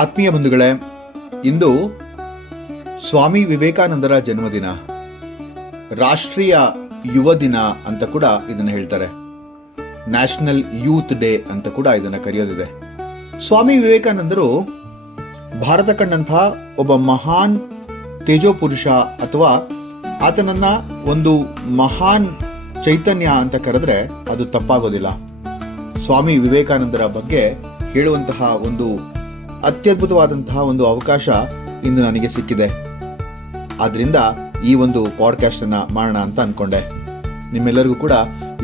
ಆತ್ಮೀಯ ಬಂಧುಗಳೇ, ಇಂದು ಸ್ವಾಮಿ ವಿವೇಕಾನಂದರ ಜನ್ಮದಿನ. ರಾಷ್ಟ್ರೀಯ ಯುವ ದಿನ ಅಂತ ಕೂಡ ಇದನ್ನು ಹೇಳ್ತಾರೆ. ನ್ಯಾಷನಲ್ ಯೂತ್ ಡೇ ಅಂತ ಕೂಡ ಇದನ್ನು ಕರೆಯೋದಿದೆ. ಸ್ವಾಮಿ ವಿವೇಕಾನಂದರು ಭಾರತ ಕಂಡಂತಹ ಒಬ್ಬ ಮಹಾನ್ ತೇಜೋಪುರುಷ ಅಥವಾ ಆತನನ್ನ ಒಂದು ಮಹಾನ್ ಚೈತನ್ಯ ಅಂತ ಕರೆದ್ರೆ ಅದು ತಪ್ಪಾಗೋದಿಲ್ಲ. ಸ್ವಾಮಿ ವಿವೇಕಾನಂದರ ಬಗ್ಗೆ ಹೇಳುವಂತಹ ಒಂದು ಅತ್ಯದ್ಭುತವಾದಂತಹ ಒಂದು ಅವಕಾಶ ಇಂದು ನನಗೆ ಸಿಕ್ಕಿದೆ. ಆದ್ರಿಂದ ಈ ಒಂದು ಪಾಡ್ಕಾಸ್ಟ್ ಅನ್ನ ಮಾಡೋಣ ಅಂತ ಅನ್ಕೊಂಡೆ. ನಿಮ್ಮೆಲ್ಲರಿಗೂ ಕೂಡ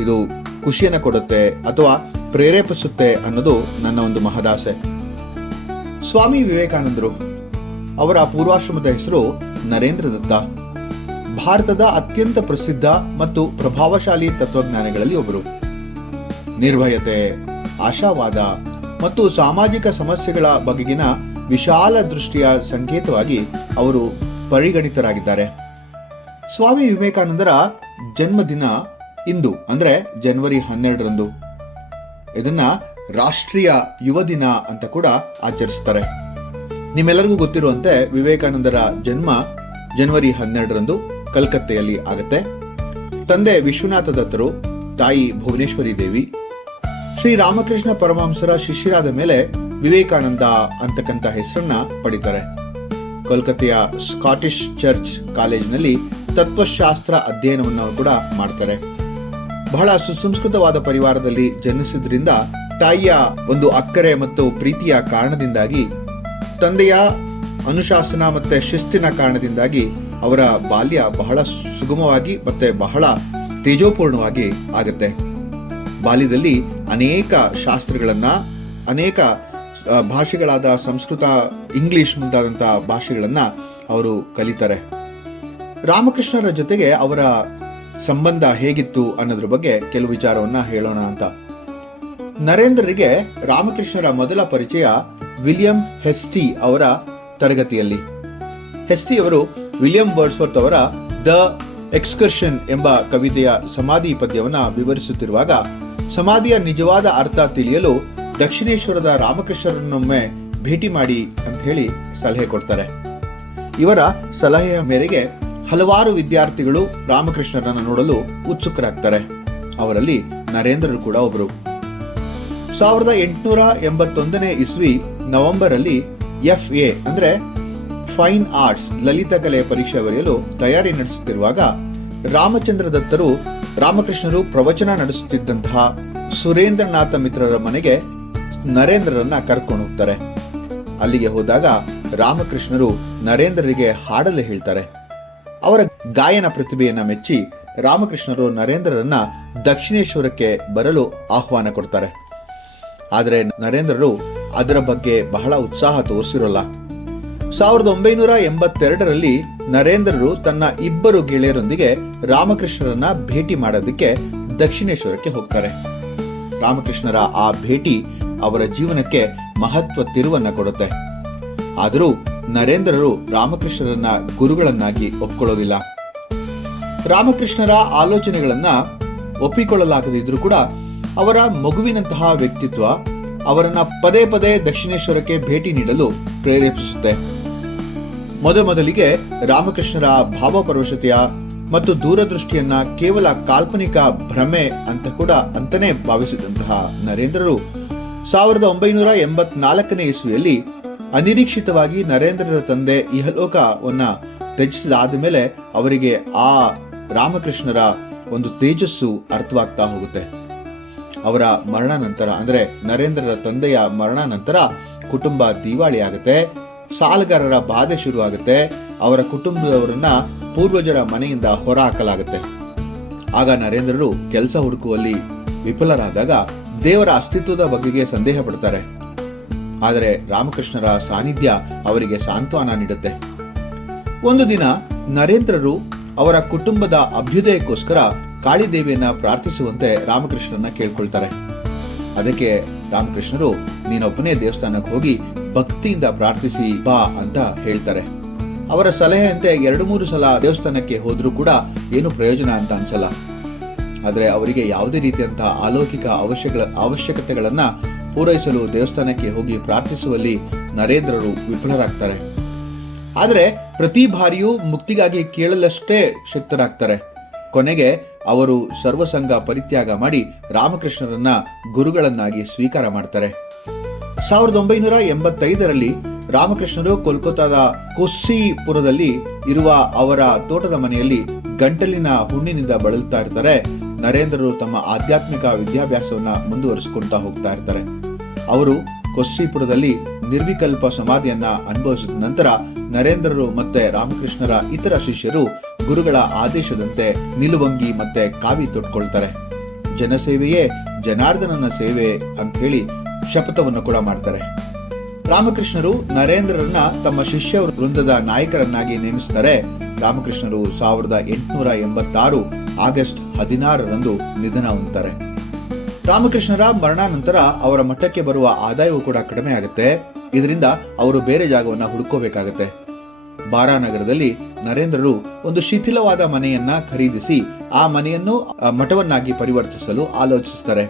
ಇದು ಖುಷಿಯನ್ನ ಕೊಡುತ್ತೆ ಅಥವಾ ಪ್ರೇರೇಪಿಸುತ್ತೆ ಅನ್ನೋದು ನನ್ನ ಒಂದು ಮಹದಾಸೆ. ಸ್ವಾಮಿ ವಿವೇಕಾನಂದರು ಅವರ ಪೂರ್ವಾಶ್ರಮದ ಹೆಸರು ನರೇಂದ್ರ ದತ್ತ. ಭಾರತದ ಅತ್ಯಂತ ಪ್ರಸಿದ್ಧ ಮತ್ತು ಪ್ರಭಾವಶಾಲಿ ತತ್ವಜ್ಞಾನಿಗಳಲ್ಲಿ ಒಬ್ಬರು. ನಿರ್ಭಯತೆ, ಆಶಾವಾದ ಮತ್ತು ಸಾಮಾಜಿಕ ಸಮಸ್ಯೆಗಳ ಬಗೆಗಿನ ವಿಶಾಲ ದೃಷ್ಟಿಯ ಸಂಕೇತವಾಗಿ ಅವರು ಪರಿಗಣಿತರಾಗಿದ್ದಾರೆ. ಸ್ವಾಮಿ ವಿವೇಕಾನಂದರ ಜನ್ಮದಿನ ಇಂದು ಅಂದ್ರೆ ಜನವರಿ 12ರಂದು. ಇದನ್ನ ರಾಷ್ಟ್ರೀಯ ಯುವ ದಿನ ಅಂತ ಕೂಡ ಆಚರಿಸ್ತಾರೆ. ನಿಮ್ಮೆಲ್ಲರಿಗೂ ಗೊತ್ತಿರುವಂತೆ ವಿವೇಕಾನಂದರ ಜನ್ಮ ಜನವರಿ 12ರಂದು ಕಲ್ಕತ್ತೆಯಲ್ಲಿ ಆಗುತ್ತೆ. ತಂದೆ ವಿಶ್ವನಾಥ ದತ್ತರು, ತಾಯಿ ಭುವನೇಶ್ವರಿ ದೇವಿ. ಶ್ರೀ ರಾಮಕೃಷ್ಣ ಪರಮಹಂಸರ ಶಿಷ್ಯರಾದ ಮೇಲೆ ವಿವೇಕಾನಂದ ಅಂತಕ್ಕಂಥ ಹೆಸರನ್ನ ಪಡಿತಾರೆ. ಕೋಲ್ಕತ್ತೆಯ ಸ್ಕಾಟಿಷ್ ಚರ್ಚ್ ಕಾಲೇಜಿನಲ್ಲಿ ತತ್ವಶಾಸ್ತ್ರ ಅಧ್ಯಯನವನ್ನು ಕೂಡ ಮಾಡ್ತಾರೆ. ಬಹಳ ಸುಸಂಸ್ಕೃತವಾದ ಪರಿವಾರದಲ್ಲಿ ಜನಿಸಿದ್ರಿಂದ ತಾಯಿಯ ಒಂದು ಅಕ್ಕರೆ ಮತ್ತು ಪ್ರೀತಿಯ ಕಾರಣದಿಂದಾಗಿ, ತಂದೆಯ ಅನುಶಾಸನ ಮತ್ತೆ ಶಿಸ್ತಿನ ಕಾರಣದಿಂದಾಗಿ ಅವರ ಬಾಲ್ಯ ಬಹಳ ಸುಗಮವಾಗಿ ಮತ್ತೆ ಬಹಳ ತೇಜೋಪೂರ್ಣವಾಗಿ ಆಗುತ್ತೆ. ಬಾಲ್ಯದಲ್ಲಿ ಅನೇಕ ಶಾಸ್ತ್ರಗಳನ್ನ, ಅನೇಕ ಭಾಷೆಗಳಾದ ಸಂಸ್ಕೃತ, ಇಂಗ್ಲಿಷ್ ಮುಂತಾದಂತಹ ಭಾಷೆಗಳನ್ನ ಅವರು ಕಲಿತಾರೆ. ರಾಮಕೃಷ್ಣರ ಜೊತೆಗೆ ಅವರ ಸಂಬಂಧ ಹೇಗಿತ್ತು ಅನ್ನೋದ್ರ ಬಗ್ಗೆ ಕೆಲವು ವಿಚಾರವನ್ನ ಹೇಳೋಣ ಅಂತ. ನರೇಂದ್ರರಿಗೆ ರಾಮಕೃಷ್ಣರ ಮೊದಲ ಪರಿಚಯ ವಿಲಿಯಂ ಹೆಸ್ಟಿ ಅವರ ತರಗತಿಯಲ್ಲಿ. ಹೆಸ್ಟಿ ಅವರು ವಿಲಿಯಂ ವರ್ಡ್ಸ್ವರ್ತ್ ಅವರ ದ ಎಕ್ಸ್ಕರ್ಷನ್ ಎಂಬ ಕವಿತೆಯ ಸಮಾಧಿ ಪದ್ಯವನ್ನ ವಿವರಿಸುತ್ತಿರುವಾಗ ಸಮಾಧಿಯ ನಿಜವಾದ ಅರ್ಥ ತಿಳಿಯಲು ದಕ್ಷಿಣೇಶ್ವರದ ರಾಮಕೃಷ್ಣರನ್ನೊಮ್ಮೆ ಭೇಟಿ ಮಾಡಿ ಅಂತ ಹೇಳಿ ಸಲಹೆ ಕೊಡ್ತಾರೆ. ಇವರ ಸಲಹೆಯ ಮೇರೆಗೆ ಹಲವಾರು ವಿದ್ಯಾರ್ಥಿಗಳು ರಾಮಕೃಷ್ಣರನ್ನು ನೋಡಲು ಉತ್ಸುಕರಾಗ್ತಾರೆ. ಅವರಲ್ಲಿ ನರೇಂದ್ರರು ಕೂಡ ಒಬ್ಬರು. 1881ನೇ ಇಸ್ವಿ ನವೆಂಬರ್ ಅಲ್ಲಿ FA ಅಂದ್ರೆ ಫೈನ್ ಆರ್ಟ್ಸ್ ಲಲಿತ ಕಲೆ ಪರೀಕ್ಷೆ ಬರೆಯಲು ತಯಾರಿ ನಡೆಸುತ್ತಿರುವಾಗ ರಾಮಚಂದ್ರ ದತ್ತರು ರಾಮಕೃಷ್ಣರು ಪ್ರವಚನ ನಡೆಸುತ್ತಿದ್ದಂತಹ ಸುರೇಂದ್ರನಾಥ ಮಿತ್ರರ ಮನೆಗೆ ನರೇಂದ್ರರನ್ನ ಕರ್ಕೊಂಡು ಹೋಗ್ತಾರೆ. ಅಲ್ಲಿಗೆ ಹೋದಾಗ ರಾಮಕೃಷ್ಣರು ನರೇಂದ್ರರಿಗೆ ಹಾಡಲು ಹೇಳ್ತಾರೆ. ಅವರ ಗಾಯನ ಪ್ರತಿಭೆಯನ್ನ ಮೆಚ್ಚಿ ರಾಮಕೃಷ್ಣರು ನರೇಂದ್ರರನ್ನ ದಕ್ಷಿಣೇಶ್ವರಕ್ಕೆ ಬರಲು ಆಹ್ವಾನ ಕೊಡ್ತಾರೆ. ಆದರೆ ನರೇಂದ್ರರು ಅದರ ಬಗ್ಗೆ ಬಹಳ ಉತ್ಸಾಹ ತೋರಿಸಿರೋಲ್ಲ. 1982ರಲ್ಲಿ ನರೇಂದ್ರರು ತನ್ನ ಇಬ್ಬರು ಗೆಳೆಯರೊಂದಿಗೆ ರಾಮಕೃಷ್ಣರನ್ನ ಭೇಟಿ ಮಾಡೋದಕ್ಕೆ ದಕ್ಷಿಣೇಶ್ವರಕ್ಕೆ ಹೋಗ್ತಾರೆ. ರಾಮಕೃಷ್ಣರ ಆ ಭೇಟಿ ಅವರ ಜೀವನಕ್ಕೆ ಮಹತ್ವ ತಿರುವನ್ನ ಕೊಡುತ್ತೆ. ಆದರೂ ನರೇಂದ್ರರು ರಾಮಕೃಷ್ಣರನ್ನ ಗುರುಗಳನ್ನಾಗಿ ಒಪ್ಕೊಳ್ಳೋದಿಲ್ಲ. ರಾಮಕೃಷ್ಣರ ಆಲೋಚನೆಗಳನ್ನ ಒಪ್ಪಿಕೊಳ್ಳಲಾಗದಿದ್ರೂ ಕೂಡ ಅವರ ಮಗುವಿನಂತಹ ವ್ಯಕ್ತಿತ್ವ ಅವರನ್ನ ಪದೇ ಪದೇ ದಕ್ಷಿಣೇಶ್ವರಕ್ಕೆ ಭೇಟಿ ನೀಡಲು ಪ್ರೇರೇಪಿಸುತ್ತೆ. ಮೊದಲಿಗೆ ರಾಮಕೃಷ್ಣರ ಭಾವಪರವಶತೆಯ ಮತ್ತು ದೂರದೃಷ್ಟಿಯನ್ನ ಕೇವಲ ಕಾಲ್ಪನಿಕ ಭ್ರಮೆ ಅಂತಾನೆ ಭಾವಿಸಿದಂತಹ ನರೇಂದ್ರರು 1984ನೇ ಇಸ್ವಿಯಲ್ಲಿ ಅನಿರೀಕ್ಷಿತವಾಗಿ ನರೇಂದ್ರರ ತಂದೆ ಇಹಲೋಕವನ್ನ ತ್ಯಜಿಸಿದಾದ ಮೇಲೆ ಅವರಿಗೆ ಆ ರಾಮಕೃಷ್ಣರ ಒಂದು ತೇಜಸ್ಸು ಅರ್ಥವಾಗ್ತಾ ಹೋಗುತ್ತೆ. ಅವರ ಮರಣ ನಂತರ ಅಂದ್ರೆ ನರೇಂದ್ರರ ತಂದೆಯ ಮರಣ ನಂತರ ಕುಟುಂಬ ದಿವಾಳಿ ಆಗುತ್ತೆ. ಸಾಲಗಾರರ ಬಾಧೆ ಶುರು ಆಗುತ್ತೆ. ಅವರ ಕುಟುಂಬದವರನ್ನ ಪೂರ್ವಜರ ಮನೆಯಿಂದ ಹೊರ ಹಾಕಲಾಗುತ್ತೆ. ಆಗ ನರೇಂದ್ರರು ಕೆಲಸ ಹುಡುಕುವಲ್ಲಿ ವಿಫಲರಾದಾಗ ದೇವರ ಅಸ್ತಿತ್ವದ ಬಗೆಗೆ ಸಂದೇಹ ಪಡ್ತಾರೆ. ಆದರೆ ರಾಮಕೃಷ್ಣರ ಸಾನ್ನಿಧ್ಯ ಅವರಿಗೆ ಸಾಂತ್ವನ ನೀಡುತ್ತೆ. ಒಂದು ದಿನ ನರೇಂದ್ರರು ಅವರ ಕುಟುಂಬದ ಅಭ್ಯುದಯಕ್ಕೋಸ್ಕರ ಕಾಳಿದೇವಿಯನ್ನ ಪ್ರಾರ್ಥಿಸುವಂತೆ ರಾಮಕೃಷ್ಣರನ್ನ ಕೇಳ್ಕೊಳ್ತಾರೆ. ಅದಕ್ಕೆ ರಾಮಕೃಷ್ಣರು, ನೀನೊಬ್ಬನೇ ದೇವಸ್ಥಾನಕ್ಕೆ ಹೋಗಿ ಭಕ್ತಿಯಿಂದ ಪ್ರಾರ್ಥಿಸಿ ಬಾ ಅಂತ ಹೇಳ್ತಾರೆ. ಅವರ ಸಲಹೆಯಂತೆ 2-3 ಸಲ ದೇವಸ್ಥಾನಕ್ಕೆ ಹೋದ್ರೂ ಕೂಡ ಏನು ಪ್ರಯೋಜನ ಅಂತ ಅನ್ಸಲ್ಲ. ಆದರೆ ಅವರಿಗೆ ಯಾವುದೇ ರೀತಿಯಂತಹ ಅಲೌಕಿಕ ಅವಶ್ಯಕತೆಗಳನ್ನ ಪೂರೈಸಲು ದೇವಸ್ಥಾನಕ್ಕೆ ಹೋಗಿ ಪ್ರಾರ್ಥಿಸುವಲ್ಲಿ ನರೇಂದ್ರರು ವಿಫಲರಾಗ್ತಾರೆ. ಆದರೆ ಪ್ರತಿ ಬಾರಿಯೂ ಮುಕ್ತಿಗಾಗಿ ಕೇಳಲಷ್ಟೇ ಶಕ್ತರಾಗ್ತಾರೆ. ಕೊನೆಗೆ ಅವರು ಸರ್ವಸಂಗ ಪರಿತ್ಯಾಗ ಮಾಡಿ ರಾಮಕೃಷ್ಣರನ್ನ ಗುರುಗಳನ್ನಾಗಿ ಸ್ವೀಕಾರ ಮಾಡ್ತಾರೆ. 1985ರಲ್ಲಿ ರಾಮಕೃಷ್ಣರು ಕೋಲ್ಕತ್ತಾದ ಕೊಸ್ಸಿಪುರದಲ್ಲಿ ಇರುವ ಅವರ ತೋಟದ ಮನೆಯಲ್ಲಿ ಗಂಟಲಿನ ಹುಣ್ಣಿನಿಂದ ಬಳಲ್ತಾ ಇರ್ತಾರೆ. ನರೇಂದ್ರರು ತಮ್ಮ ಆಧ್ಯಾತ್ಮಿಕ ವಿದ್ಯಾಭ್ಯಾಸವನ್ನ ಮುಂದುವರಿಸಿಕೊಳ್ತಾ ಹೋಗ್ತಾ ಇರ್ತಾರೆ. ಅವರು ಕೊಸ್ಸಿಪುರದಲ್ಲಿ ನಿರ್ವಿಕಲ್ಪ ಸಮಾಧಿಯನ್ನ ಅನುಭವಿಸಿದ ನಂತರ ನರೇಂದ್ರರು ಮತ್ತೆ ರಾಮಕೃಷ್ಣರ ಇತರ ಶಿಷ್ಯರು ಗುರುಗಳ ಆದೇಶದಂತೆ ನಿಲುವಂಗಿ ಮತ್ತೆ ಕಾವಿ ತೊಟ್ಕೊಳ್ತಾರೆ. ಜನಸೇವೆಯೇ ಜನಾರ್ದನನ ಸೇವೆ ಅಂತ ಹೇಳಿ ಶಪಥವನ್ನು ಕೂಡ ಮಾಡ್ತಾರೆ. ರಾಮಕೃಷ್ಣರು ನರೇಂದ್ರರನ್ನ ತಮ್ಮ ಶಿಷ್ಯ ವೃಂದದ ನಾಯಕರನ್ನಾಗಿ ನೇಮಿಸ್ತಾರೆ. ರಾಮಕೃಷ್ಣರು 1886 ಆಗಸ್ಟ್ 16ರಂದು ನಿಧನ ಹೊಂದುತ್ತಾರೆ. ರಾಮಕೃಷ್ಣರ ಮರಣಾನಂತರ ಅವರ ಮಠಕ್ಕೆ ಬರುವ ಆದಾಯವೂ ಕೂಡ ಕಡಿಮೆ ಆಗುತ್ತೆ. ಇದರಿಂದ ಅವರು ಬೇರೆ ಜಾಗವನ್ನ ಹುಡುಕೋಬೇಕಾಗತ್ತೆ. ಬಾರಾನಗರದಲ್ಲಿ ನರೇಂದ್ರರು ಒಂದು ಶಿಥಿಲವಾದ ಮನೆಯನ್ನ ಖರೀದಿಸಿ ಆ ಮನೆಯನ್ನು ಮಠವನ್ನಾಗಿ ಪರಿವರ್ತಿಸಲು ಆಲೋಚಿಸುತ್ತಾರೆ.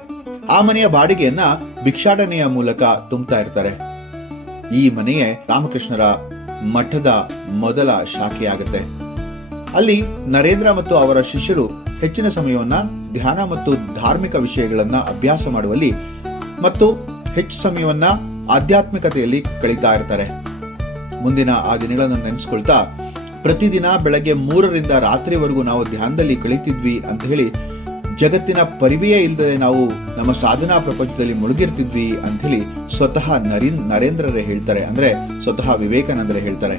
ಆ ಮನೆಯ ಬಾಡಿಗೆಯನ್ನ ಭಿಕ್ಷಾಟನೆಯ ಮೂಲಕ ತುಂಬುತ್ತಾ ಇರ್ತಾರೆ. ಈ ಮನೆಯೇ ರಾಮಕೃಷ್ಣರ ಮಠದ ಮೊದಲ ಶಾಖೆಯಾಗುತ್ತೆ. ಅಲ್ಲಿ ನರೇಂದ್ರ ಮತ್ತು ಅವರ ಶಿಷ್ಯರು ಹೆಚ್ಚಿನ ಸಮಯವನ್ನ ಧ್ಯಾನ ಮತ್ತು ಧಾರ್ಮಿಕ ವಿಷಯಗಳನ್ನ ಅಭ್ಯಾಸ ಮಾಡುವಲ್ಲಿ ಮತ್ತು ಹೆಚ್ಚು ಸಮಯವನ್ನ ಆಧ್ಯಾತ್ಮಿಕತೆಯಲ್ಲಿ ಕಳೀತಾ ಇರ್ತಾರೆ. ಮುಂದಿನ ಆ ದಿನಗಳನ್ನು ನೆನೆಸ್ಕೊಳ್ತಾ ಪ್ರತಿದಿನ ಬೆಳಗ್ಗೆ 3ರಿಂದ ರಾತ್ರಿವರೆಗೂ ನಾವು ಧ್ಯಾನದಲ್ಲಿ ಕಳೀತಿದ್ವಿ ಅಂತ ಹೇಳಿ, ಜಗತ್ತಿನ ಪರಿವೆಯೇ ಇಲ್ಲದೆ ನಾವು ನಮ್ಮ ಸಾಧನಾ ಪ್ರಪಂಚದಲ್ಲಿ ಮುಳುಗಿರ್ತಿದ್ವಿ ಅಂತ ಹೇಳಿ ಸ್ವತಃ ನರೇಂದ್ರರೇ ಹೇಳ್ತಾರೆ. ಅಂದ್ರೆ ಸ್ವತಃ ವಿವೇಕಾನಂದರೇ ಹೇಳ್ತಾರೆ.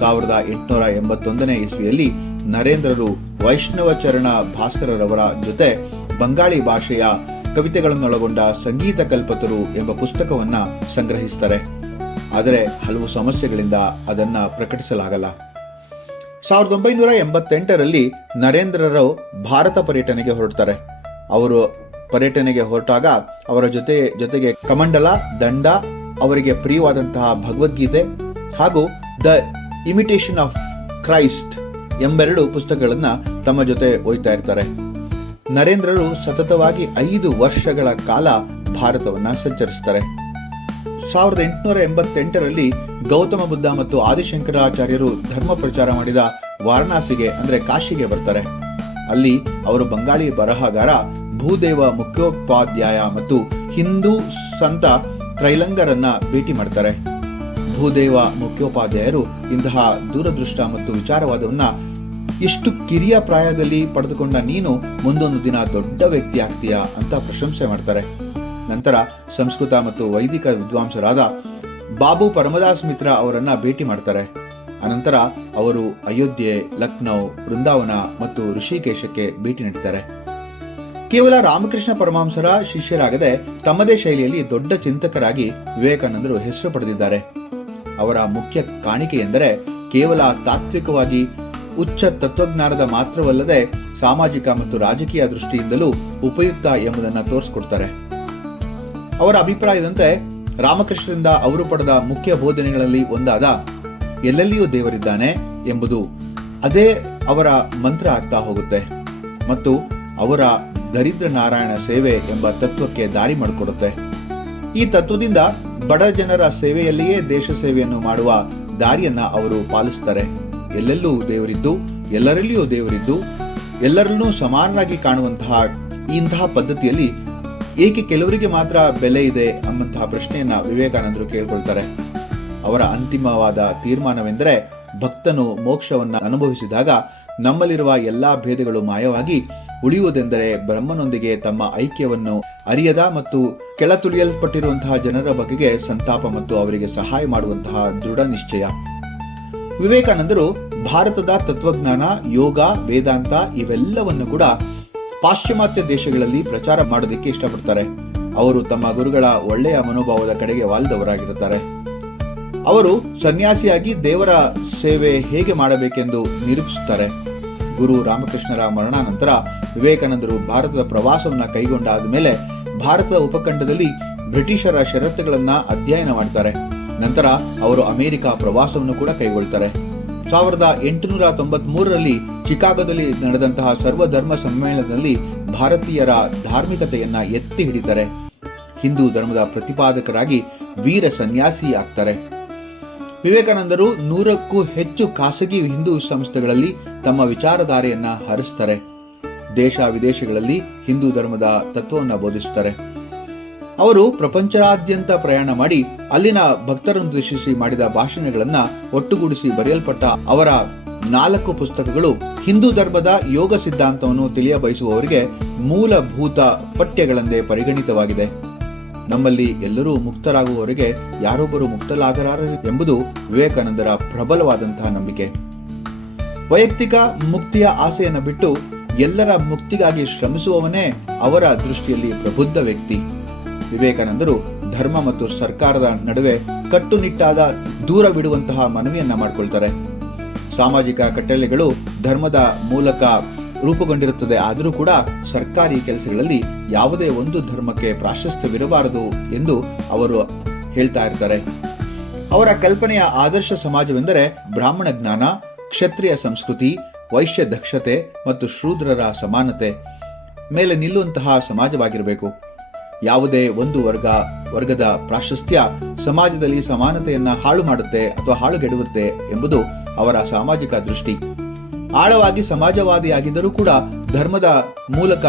1881ನೇ ಇಸ್ವಿಯಲ್ಲಿ ನರೇಂದ್ರರು ವೈಷ್ಣವ ಚರಣ ಭಾಸ್ಕರರವರ ಜೊತೆ ಬಂಗಾಳಿ ಭಾಷೆಯ ಕವಿತೆಗಳನ್ನೊಳಗೊಂಡ ಸಂಗೀತ ಕಲ್ಪತರು ಎಂಬ ಪುಸ್ತಕವನ್ನ ಸಂಗ್ರಹಿಸ್ತಾರೆ. ಆದರೆ ಹಲವು ಸಮಸ್ಯೆಗಳಿಂದ ಅದನ್ನ ಪ್ರಕಟಿಸಲಾಗಲ್ಲ. 1988ರಲ್ಲಿ ನರೇಂದ್ರರು ಭಾರತ ಪರ್ಯಟನೆಗೆ ಹೊರಡ್ತಾರೆ. ಅವರು ಪರ್ಯಟನೆಗೆ ಹೊರಟಾಗ ಅವರ ಜೊತೆಗೆ ಕಮಂಡಲ, ದಂಡ, ಅವರಿಗೆ ಪ್ರಿಯವಾದಂತಹ ಭಗವದ್ಗೀತೆ ಹಾಗೂ ದ ಇಮಿಟೇಷನ್ ಆಫ್ ಕ್ರೈಸ್ಟ್ ಎಂಬೆರಡು ಪುಸ್ತಕಗಳನ್ನ ತಮ್ಮ ಜೊತೆ ಒಯ್ತಾ ಇರ್ತಾರೆ. ನರೇಂದ್ರರು ಸತತವಾಗಿ 5 ವರ್ಷಗಳ ಕಾಲ ಭಾರತವನ್ನ ಸಂಚರಿಸ್ತಾರೆ. 1888ರಲ್ಲಿ ಗೌತಮ ಬುದ್ಧ ಮತ್ತು ಆದಿಶಂಕರಾಚಾರ್ಯರು ಧರ್ಮ ಪ್ರಚಾರ ಮಾಡಿದ ವಾರಣಾಸಿಗೆ ಅಂದ್ರೆ ಕಾಶಿಗೆ ಬರ್ತಾರೆ. ಅಲ್ಲಿ ಅವರು ಬಂಗಾಳಿ ಬರಹಗಾರ ಭೂದೇವ ಮುಖ್ಯೋಪಾಧ್ಯಾಯ ಮತ್ತು ಹಿಂದೂ ಸಂತ ತ್ರೈಲಂಗರನ್ನ ಭೇಟಿ ಮಾಡ್ತಾರೆ. ಭೂದೇವ ಮುಖ್ಯೋಪಾಧ್ಯಾಯರು ಇಂತಹ ದೂರದೃಷ್ಟ ಮತ್ತು ವಿಚಾರವಾದವನ್ನ ಇಷ್ಟು ಕಿರಿಯ ಪ್ರಾಯದಲ್ಲಿ ಪಡೆದುಕೊಂಡ ನೀನು ಮುಂದೊಂದು ದಿನ ದೊಡ್ಡ ವ್ಯಕ್ತಿ ಆಗ್ತೀಯಾ ಅಂತ ಪ್ರಶಂಸೆ ಮಾಡ್ತಾರೆ. ನಂತರ ಸಂಸ್ಕೃತ ಮತ್ತು ವೈದಿಕ ವಿದ್ವಾಂಸರಾದ ಬಾಬು ಪರಮದಾಸ್ ಮಿತ್ರ ಅವರನ್ನ ಭೇಟಿ ಮಾಡ್ತಾರೆ. ಅನಂತರ ಅವರು ಅಯೋಧ್ಯೆ, ಲಕ್ನೌ, ವೃಂದಾವನ ಮತ್ತು ಋಷಿಕೇಶಕ್ಕೆ ಭೇಟಿ ನೀಡ್ತಾರೆ. ಕೇವಲ ರಾಮಕೃಷ್ಣ ಪರಮಹಂಸರ ಶಿಷ್ಯರಾಗದೆ ತಮ್ಮದೇ ಶೈಲಿಯಲ್ಲಿ ದೊಡ್ಡ ಚಿಂತಕರಾಗಿ ವಿವೇಕಾನಂದರು ಹೆಸರು ಪಡೆದಿದ್ದಾರೆ. ಅವರ ಮುಖ್ಯ ಕಾಣಿಕೆ ಎಂದರೆ ಕೇವಲ ತಾತ್ವಿಕವಾಗಿ ಉಚ್ಚ ತತ್ವಜ್ಞಾನದ ಮಾತ್ರವಲ್ಲದೆ ಸಾಮಾಜಿಕ ಮತ್ತು ರಾಜಕೀಯ ದೃಷ್ಟಿಯಿಂದಲೂ ಉಪಯುಕ್ತ ಎಂಬುದನ್ನು ತೋರಿಸಿಕೊಡ್ತಾರೆ. ಅವರ ಅಭಿಪ್ರಾಯದಂತೆ ರಾಮಕೃಷ್ಣರಿಂದ ಅವರು ಪಡೆದ ಮುಖ್ಯ ಬೋಧನೆಗಳಲ್ಲಿ ಒಂದಾದ ಎಲ್ಲೆಲ್ಲಿಯೂ ದೇವರಿದ್ದಾನೆ ಎಂಬುದು ಅದೇ ಅವರ ಮಂತ್ರ ಆಗ್ತಾ ಹೋಗುತ್ತೆ ಮತ್ತು ಅವರ ದರಿದ್ರ ನಾರಾಯಣ ಸೇವೆ ಎಂಬ ತತ್ವಕ್ಕೆ ದಾರಿ ಮಾಡಿಕೊಡುತ್ತೆ. ಈ ತತ್ವದಿಂದ ಬಡ ಜನರ ಸೇವೆಯಲ್ಲಿಯೇ ದೇಶ ಸೇವೆಯನ್ನು ಮಾಡುವ ದಾರಿಯನ್ನ ಅವರು ಪಾಲಿಸ್ತಾರೆ. ಎಲ್ಲೆಲ್ಲೂ ದೇವರಿದ್ದು, ಎಲ್ಲರಲ್ಲಿಯೂ ದೇವರಿದ್ದು, ಎಲ್ಲರನ್ನೂ ಸಮಾನರಾಗಿ ಕಾಣುವಂತಹ ಇಂತಹ ಪದ್ಧತಿಯಲ್ಲಿ ಏಕೆ ಕೆಲವರಿಗೆ ಮಾತ್ರ ಬೆಲೆ ಇದೆ ಎಂಬಂತಹ ಪ್ರಶ್ನೆಯನ್ನ ವಿವೇಕಾನಂದರು ಕೇಳ್ಕೊಳ್ತಾರೆ. ಅವರ ಅಂತಿಮವಾದ ತೀರ್ಮಾನವೆಂದರೆ ಭಕ್ತನು ಮೋಕ್ಷವನ್ನ ಅನುಭವಿಸಿದಾಗ ನಮ್ಮಲ್ಲಿರುವ ಎಲ್ಲಾ ಭೇದಗಳು ಮಾಯವಾಗಿ ಉಳಿಯುವುದೆಂದರೆ ಬ್ರಹ್ಮನೊಂದಿಗೆ ತಮ್ಮ ಐಕ್ಯವನ್ನು ಅರಿಯದ ಮತ್ತು ಕೆಳತುಳಿಯಲ್ಪಟ್ಟಿರುವಂತಹ ಜನರ ಬಗೆಗೆ ಸಂತಾಪ ಮತ್ತು ಅವರಿಗೆ ಸಹಾಯ ಮಾಡುವಂತಹ ದೃಢ ನಿಶ್ಚಯ. ವಿವೇಕಾನಂದರು ಭಾರತದ ತತ್ವಜ್ಞಾನ, ಯೋಗ, ವೇದಾಂತ ಇವೆಲ್ಲವನ್ನು ಕೂಡ ಪಾಶ್ಚಿಮಾತ್ಯ ದೇಶಗಳಲ್ಲಿ ಪ್ರಚಾರ ಮಾಡೋದಕ್ಕೆ ಇಷ್ಟಪಡ್ತಾರೆ. ಅವರು ತಮ್ಮ ಗುರುಗಳ ಒಳ್ಳೆಯ ಮನೋಭಾವದ ಕಡೆಗೆ ವಾಲಿದವರಾಗಿರುತ್ತಾರೆ. ಅವರು ಸನ್ಯಾಸಿಯಾಗಿ ದೇವರ ಸೇವೆ ಹೇಗೆ ಮಾಡಬೇಕೆಂದು ನಿರೂಪಿಸುತ್ತಾರೆ. ಗುರು ರಾಮಕೃಷ್ಣರ ಮರಣಾನಂತರ ವಿವೇಕಾನಂದರು ಭಾರತದ ಪ್ರವಾಸವನ್ನ ಕೈಗೊಂಡಾದ ಮೇಲೆ ಭಾರತದ ಉಪಖಂಡದಲ್ಲಿ ಬ್ರಿಟಿಷರ ಷರತ್ತುಗಳನ್ನ ಅಧ್ಯಯನ ಮಾಡ್ತಾರೆ. ನಂತರ ಅವರು ಅಮೆರಿಕ ಪ್ರವಾಸವನ್ನು ಕೂಡ ಕೈಗೊಳ್ತಾರೆ. 1893ರಲ್ಲಿ ಚಿಕಾಗೋದಲ್ಲಿ ನಡೆದಂತಹ ಸರ್ವಧರ್ಮ ಸಮ್ಮೇಳನದಲ್ಲಿ ಭಾರತೀಯರ ಧಾರ್ಮಿಕತೆಯನ್ನ ಎತ್ತಿ ಹಿಡಿತಾರೆ. ಹಿಂದೂ ಧರ್ಮದ ಪ್ರತಿಪಾದಕರಾಗಿ ವೀರ ಸನ್ಯಾಸಿ ಆಗ್ತಾರೆ. ವಿವೇಕಾನಂದರು 100ಕ್ಕೂ ಹೆಚ್ಚು ಖಾಸಗಿ ಹಿಂದೂ ಸಂಸ್ಥೆಗಳಲ್ಲಿ ತಮ್ಮ ವಿಚಾರಧಾರೆಯನ್ನ ಹರಿಸ್ತಾರೆ. ದೇಶ ವಿದೇಶಗಳಲ್ಲಿ ಹಿಂದೂ ಧರ್ಮದ ತತ್ವವನ್ನು ಬೋಧಿಸುತ್ತಾರೆ. ಅವರು ಪ್ರಪಂಚದಾದ್ಯಂತ ಪ್ರಯಾಣ ಮಾಡಿ ಅಲ್ಲಿನ ಭಕ್ತರನ್ನುದ್ದೇಶಿಸಿ ಮಾಡಿದ ಭಾಷಣಗಳನ್ನ ಒಟ್ಟುಗೂಡಿಸಿ ಬರೆಯಲ್ಪಟ್ಟ ಅವರ 4 ಪುಸ್ತಕಗಳು ಹಿಂದೂ ಧರ್ಮದ ಯೋಗ ಸಿದ್ಧಾಂತವನ್ನು ತಿಳಿಯ ಬಯಸುವವರಿಗೆ ಮೂಲಭೂತ ಪಠ್ಯಗಳೆಂದೇ ಪರಿಗಣಿತವಾಗಿದೆ. ನಮ್ಮಲ್ಲಿ ಎಲ್ಲರೂ ಮುಕ್ತರಾಗುವವರೆಗೆ ಯಾರೊಬ್ಬರು ಮುಕ್ತಲಾಗಲಾರರು ಎಂಬುದು ವಿವೇಕಾನಂದರ ಪ್ರಬಲವಾದಂತಹ ನಂಬಿಕೆ. ವೈಯಕ್ತಿಕ ಮುಕ್ತಿಯ ಆಸೆಯನ್ನು ಬಿಟ್ಟು ಎಲ್ಲರ ಮುಕ್ತಿಗಾಗಿ ಶ್ರಮಿಸುವವನೇ ಅವರ ದೃಷ್ಟಿಯಲ್ಲಿ ಪ್ರಬುದ್ಧ ವ್ಯಕ್ತಿ. ವಿವೇಕಾನಂದರು ಧರ್ಮ ಮತ್ತು ಸರ್ಕಾರದ ನಡುವೆ ಕಟ್ಟುನಿಟ್ಟಾದ ದೂರವಿಡುವಂತಹ ಮನವಿಯನ್ನ ಮಾಡಿಕೊಳ್ತಾರೆ. ಸಾಮಾಜಿಕ ಕಟ್ಟಳೆಗಳು ಧರ್ಮದ ಮೂಲಕ ರೂಪುಗೊಂಡಿರುತ್ತದೆ. ಆದರೂ ಕೂಡ ಸರ್ಕಾರಿ ಕೆಲಸಗಳಲ್ಲಿ ಯಾವುದೇ ಒಂದು ಧರ್ಮಕ್ಕೆ ಪ್ರಾಶಸ್ತ್ಯವಿರಬಾರದು ಎಂದು ಅವರು ಹೇಳ್ತಾ ಇರ್ತಾರೆ. ಅವರ ಕಲ್ಪನೆಯ ಆದರ್ಶ ಸಮಾಜವೆಂದರೆ ಬ್ರಾಹ್ಮಣ ಜ್ಞಾನ, ಕ್ಷತ್ರಿಯ ಸಂಸ್ಕೃತಿ, ವೈಶ್ಯ ದಕ್ಷತೆ ಮತ್ತು ಶೂದ್ರರ ಸಮಾನತೆ ಮೇಲೆ ನಿಲ್ಲುವಂತಹ ಸಮಾಜವಾಗಿರಬೇಕು. ಯಾವುದೇ ಒಂದು ವರ್ಗದ ಪ್ರಾಶಸ್ತ್ಯ ಸಮಾಜದಲ್ಲಿ ಸಮಾನತೆಯನ್ನ ಹಾಳು ಮಾಡುತ್ತೆ ಅಥವಾ ಹಾಳುಗೆಡುತ್ತೆ ಎಂಬುದು ಅವರ ಸಾಮಾಜಿಕ ದೃಷ್ಟಿ. ಆಳವಾಗಿ ಸಮಾಜವಾದಿಯಾಗಿದ್ದರೂ ಕೂಡ ಧರ್ಮದ ಮೂಲಕ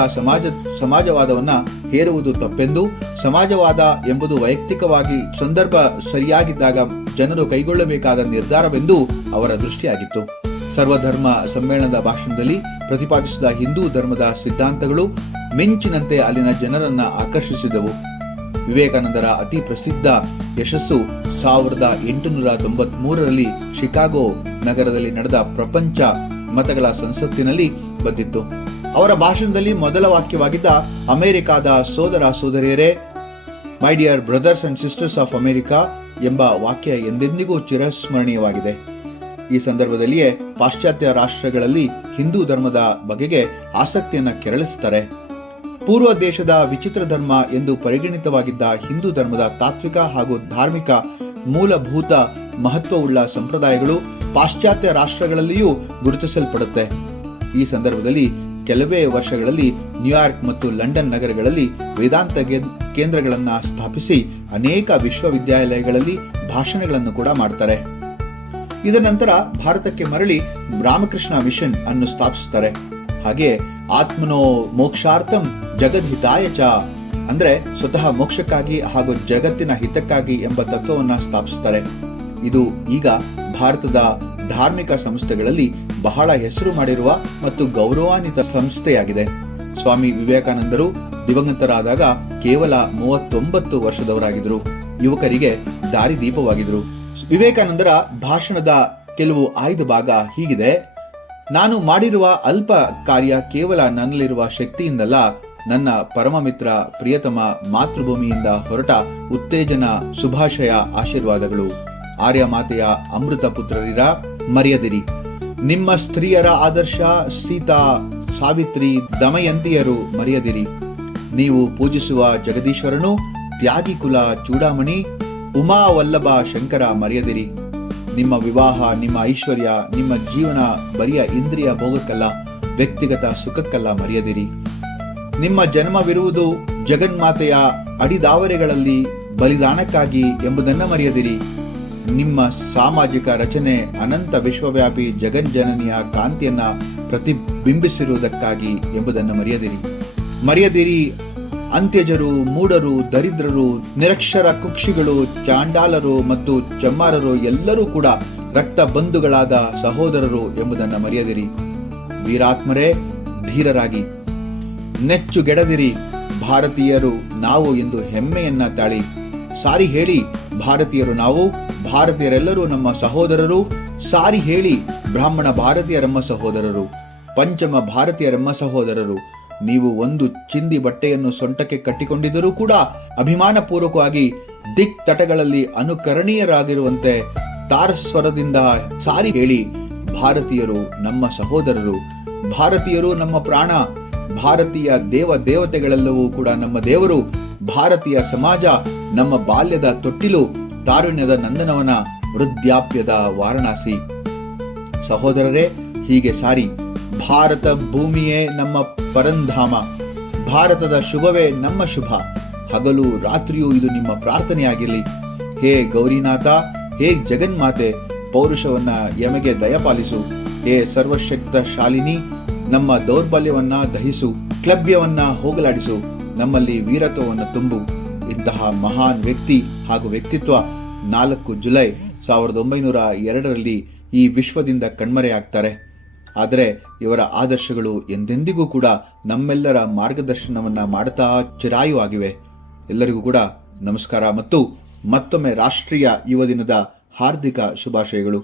ಸಮಾಜವಾದವನ್ನ ಹೇರುವುದು ತಪ್ಪೆಂದು, ಸಮಾಜವಾದ ಎಂಬುದು ವೈಯಕ್ತಿಕವಾಗಿ ಸಂದರ್ಭ ಸರಿಯಾಗಿದ್ದಾಗ ಜನರು ಕೈಗೊಳ್ಳಬೇಕಾದ ನಿರ್ಧಾರವೆಂದು ಅವರ ದೃಷ್ಟಿಯಾಗಿತ್ತು. ಸರ್ವಧರ್ಮ ಸಮ್ಮೇಳನದ ಭಾಷಣದಲ್ಲಿ ಪ್ರತಿಪಾದಿಸಿದ ಹಿಂದೂ ಧರ್ಮದ ಸಿದ್ಧಾಂತಗಳು ಮಿಂಚಿನಂತೆ ಅಲ್ಲಿನ ಜನರನ್ನ ಆಕರ್ಷಿಸಿದವು. ವಿವೇಕಾನಂದರ ಅತಿ ಪ್ರಸಿದ್ಧ ಯಶಸ್ಸು 1893ರಲ್ಲಿ ಶಿಕಾಗೋ ನಗರದಲ್ಲಿ ನಡೆದ ಪ್ರಪಂಚ ಮತಗಳ ಸಂಸತ್ತಿನಲ್ಲಿ ಬಂದಿತ್ತು. ಅವರ ಭಾಷಣದಲ್ಲಿ ಮೊದಲ ವಾಕ್ಯವಾಗಿದ್ದ ಅಮೆರಿಕಾದ ಸೋದರ ಸೋದರಿಯರೇ, my dear brothers and sisters of America ಎಂಬ ವಾಕ್ಯ ಎಂದೆಂದಿಗೂ ಚಿರಸ್ಮರಣೀಯವಾಗಿದೆ. ಈ ಸಂದರ್ಭದಲ್ಲಿಯೇ ಪಾಶ್ಚಾತ್ಯ ರಾಷ್ಟ್ರಗಳಲ್ಲಿ ಹಿಂದೂ ಧರ್ಮದ ಬಗೆಗೆ ಆಸಕ್ತಿಯನ್ನ ಕೆರಳಿಸುತ್ತಾರೆ. ಪೂರ್ವ ದೇಶದ ವಿಚಿತ್ರ ಧರ್ಮ ಎಂದು ಪರಿಗಣಿತವಾಗಿದ್ದ ಹಿಂದೂ ಧರ್ಮದ ತಾತ್ವಿಕ ಹಾಗೂ ಧಾರ್ಮಿಕ ಮೂಲಭೂತ ಮಹತ್ವವುಳ್ಳ ಸಂಪ್ರದಾಯಗಳು ಪಾಶ್ಚಾತ್ಯ ರಾಷ್ಟ್ರಗಳಲ್ಲಿಯೂ ಗುರುತಿಸಲ್ಪಡುತ್ತೆ. ಈ ಸಂದರ್ಭದಲ್ಲಿ ಕೆಲವೇ ವರ್ಷಗಳಲ್ಲಿ ನ್ಯೂಯಾರ್ಕ್ ಮತ್ತು ಲಂಡನ್ ನಗರಗಳಲ್ಲಿ ವೇದಾಂತ ಕೇಂದ್ರಗಳನ್ನ ಸ್ಥಾಪಿಸಿ ಅನೇಕ ವಿಶ್ವವಿದ್ಯಾಲಯಗಳಲ್ಲಿ ಭಾಷಣಗಳನ್ನು ಕೂಡ ಮಾಡ್ತಾರೆ. ಇದರ ನಂತರ ಭಾರತಕ್ಕೆ ಮರಳಿ ರಾಮಕೃಷ್ಣ ಮಿಷನ್ ಅನ್ನು ಸ್ಥಾಪಿಸುತ್ತಾರೆ. ಹಾಗೆ ಆತ್ಮನೋ ಮೋಕ್ಷಾರ್ಥಂ ಜಗದ್ಹಿತಾಯ ಚ, ಅಂದ್ರೆ ಸ್ವತಃ ಮೋಕ್ಷಕ್ಕಾಗಿ ಹಾಗೂ ಜಗತ್ತಿನ ಹಿತಕ್ಕಾಗಿ ಎಂಬ ತತ್ವವನ್ನ ಸ್ಥಾಪಿಸುತ್ತಾರೆ. ಇದು ಈಗ ಭಾರತದ ಧಾರ್ಮಿಕ ಸಂಸ್ಥೆಗಳಲ್ಲಿ ಬಹಳ ಹೆಸರು ಮಾಡಿರುವ ಮತ್ತು ಗೌರವಾನ್ವಿತ ಸಂಸ್ಥೆಯಾಗಿದೆ. ಸ್ವಾಮಿ ವಿವೇಕಾನಂದರು ದಿವಂಗತರಾದಾಗ ಕೇವಲ 39 ವರ್ಷದವರಾಗಿದ್ದರು. ಯುವಕರಿಗೆ ದಾರಿದೀಪವಾಗಿದ್ರು. ವಿವೇಕಾನಂದರ ಭಾಷಣದ ಕೆಲವು ಆಯ್ದ ಭಾಗ ಹೀಗಿದೆ: ನಾನು ಮಾಡಿರುವ ಅಲ್ಪ ಕಾರ್ಯ ಕೇವಲ ನನ್ನಲ್ಲಿರುವ ಶಕ್ತಿಯಿಂದಲ್ಲ, ನನ್ನ ಪರಮ ಮಿತ್ರ ಪ್ರಿಯತಮ ಮಾತೃಭೂಮಿಯಿಂದ ಹೊರಟ ಉತ್ತೇಜನ ಶುಭಾಶಯ ಆಶೀರ್ವಾದಗಳು. ಆರ್ಯ ಮಾತೆಯ ಅಮೃತ ಪುತ್ರರಿರ ಮರೆಯದಿರಿ. ನಿಮ್ಮ ಸ್ತ್ರೀಯರ ಆದರ್ಶ ಸೀತಾ, ಸಾವಿತ್ರಿ, ದಮಯಂತಿಯರು ಮರೆಯದಿರಿ. ನೀವು ಪೂಜಿಸುವ ಜಗದೀಶ್ವರನು ತ್ಯಾಗಿ ಕುಲ ಚೂಡಾಮಣಿ ಉಮಾ ವಲ್ಲಭ ಶಂಕರ ಮರೆಯದಿರಿ. ನಿಮ್ಮ ವಿವಾಹ, ನಿಮ್ಮ ಐಶ್ವರ್ಯ, ನಿಮ್ಮ ಜೀವನ ಬರಿಯ ಇಂದ್ರಿಯ ಭೋಗಕ್ಕಲ್ಲ, ವ್ಯಕ್ತಿಗತ ಸುಖಕ್ಕಲ್ಲ ಮರೆಯದಿರಿ. ನಿಮ್ಮ ಜನ್ಮವಿರುವುದು ಜಗನ್ಮಾತೆಯ ಅಡಿದಾವರೆಗಳಲ್ಲಿ ಬಲಿದಾನಕ್ಕಾಗಿ ಎಂಬುದನ್ನ ಮರೆಯದಿರಿ. ನಿಮ್ಮ ಸಾಮಾಜಿಕ ರಚನೆ ಅನಂತ ವಿಶ್ವವ್ಯಾಪಿ ಜಗಜ್ಜನನಿಯ ಕಾಂತಿಯನ್ನ ಪ್ರತಿಬಿಂಬಿಸಿರುವುದಕ್ಕಾಗಿ ಎಂಬುದನ್ನು ಮರೆಯದಿರಿ. ಅಂತ್ಯಜರು, ಮೂಢರು, ದರಿದ್ರರು, ನಿರಕ್ಷರ ಕುಕ್ಷಿಗಳು, ಚಾಂಡಾಲರು ಮತ್ತು ಚಮ್ಮಾರರು ಎಲ್ಲರೂ ಕೂಡ ರಕ್ತ ಬಂಧುಗಳಾದ ಸಹೋದರರು ಎಂಬುದನ್ನು ಮರೆಯದಿರಿ. ವೀರಾತ್ಮರೇ, ಧೀರರಾಗಿ ನೆಚ್ಚುಗೆಡದಿರಿ. ಭಾರತೀಯರು ನಾವು ಎಂದು ಹೆಮ್ಮೆಯನ್ನ ತಾಳಿ ಸಾರಿ ಹೇಳಿ. ಭಾರತೀಯರು ನಾವು, ಭಾರತೀಯರೆಲ್ಲರೂ ನಮ್ಮ ಸಹೋದರರು. ಸಾರಿ ಹೇಳಿ, ಬ್ರಾಹ್ಮಣ ಭಾರತೀಯರಮ್ಮ ಸಹೋದರರು, ಪಂಚಮ ಭಾರತೀಯರಮ್ಮ ಸಹೋದರರು. ನೀವು ಒಂದು ಚಿಂದಿ ಬಟ್ಟೆಯನ್ನು ಸೊಂಟಕ್ಕೆ ಕಟ್ಟಿಕೊಂಡಿದ್ದರೂ ಕೂಡ ಅಭಿಮಾನ ಪೂರ್ವಕವಾಗಿ ದಿಕ್ ತಟಗಳಲ್ಲಿ ಅನುಕರಣೀಯರಾಗಿರುವಂತೆ ತಾರಸ್ವರದಿಂದ ಸಾರಿ ಹೇಳಿ, ಭಾರತೀಯರು ನಮ್ಮ ಸಹೋದರರು, ಭಾರತೀಯರು ನಮ್ಮ ಪ್ರಾಣ, ಭಾರತೀಯ ದೇವತೆಗಳೆಲ್ಲವೂ ಕೂಡ ನಮ್ಮ ದೇವರು, ಭಾರತೀಯ ಸಮಾಜ ನಮ್ಮ ಬಾಲ್ಯದ ತೊಟ್ಟಿಲು, ತಾರುಣ್ಯದ ನಂದನವನ, ವೃದ್ಧಾಪ್ಯದ ವಾರಣಾಸಿ. ಸಹೋದರರೇ, ಹೀಗೆ ಸಾರಿ. ಭಾರತ ಭೂಮಿಯೇ ನಮ್ಮ ಪರಂಧಾಮ, ಭಾರತದ ಶುಭವೇ ನಮ್ಮ ಶುಭ. ಹಗಲು ರಾತ್ರಿಯೂ ಇದು ನಿಮ್ಮ ಪ್ರಾರ್ಥನೆಯಾಗಿರಲಿ. ಹೇ ಗೌರಿನಾಥ, ಹೇ ಜಗನ್ಮಾತೆ, ಪೌರುಷವನ್ನ ಯಮಗೆ ದಯಪಾಲಿಸು. ಹೇ ಸರ್ವಶಕ್ತ ಶಾಲಿನಿ, ನಮ್ಮ ದೌರ್ಬಲ್ಯವನ್ನ ದಹಿಸು, ಕ್ಲಬ್ಯವನ್ನ ಹೋಗಲಾಡಿಸು, ನಮ್ಮಲ್ಲಿ ವೀರತ್ವವನ್ನು ತುಂಬು. ಇಂತಹ ಮಹಾನ್ ವ್ಯಕ್ತಿ ಹಾಗೂ ವ್ಯಕ್ತಿತ್ವ 4 ಜುಲೈ 1902 ಈ ವಿಶ್ವದಿಂದ ಕಣ್ಮರೆಯಾಗ್ತಾರೆ. ಆದರೆ ಇವರ ಆದರ್ಶಗಳು ಎಂದೆಂದಿಗೂ ಕೂಡ ನಮ್ಮೆಲ್ಲರ ಮಾರ್ಗದರ್ಶನವನ್ನ ಮಾಡುತ್ತಾ ಚಿರಾಯು ಆಗಿವೆ. ಎಲ್ಲರಿಗೂ ಕೂಡ ನಮಸ್ಕಾರ ಮತ್ತು ಮತ್ತೊಮ್ಮೆ ರಾಷ್ಟ್ರೀಯ ಯುವ ದಿನದ ಹಾರ್ದಿಕ ಶುಭಾಶಯಗಳು.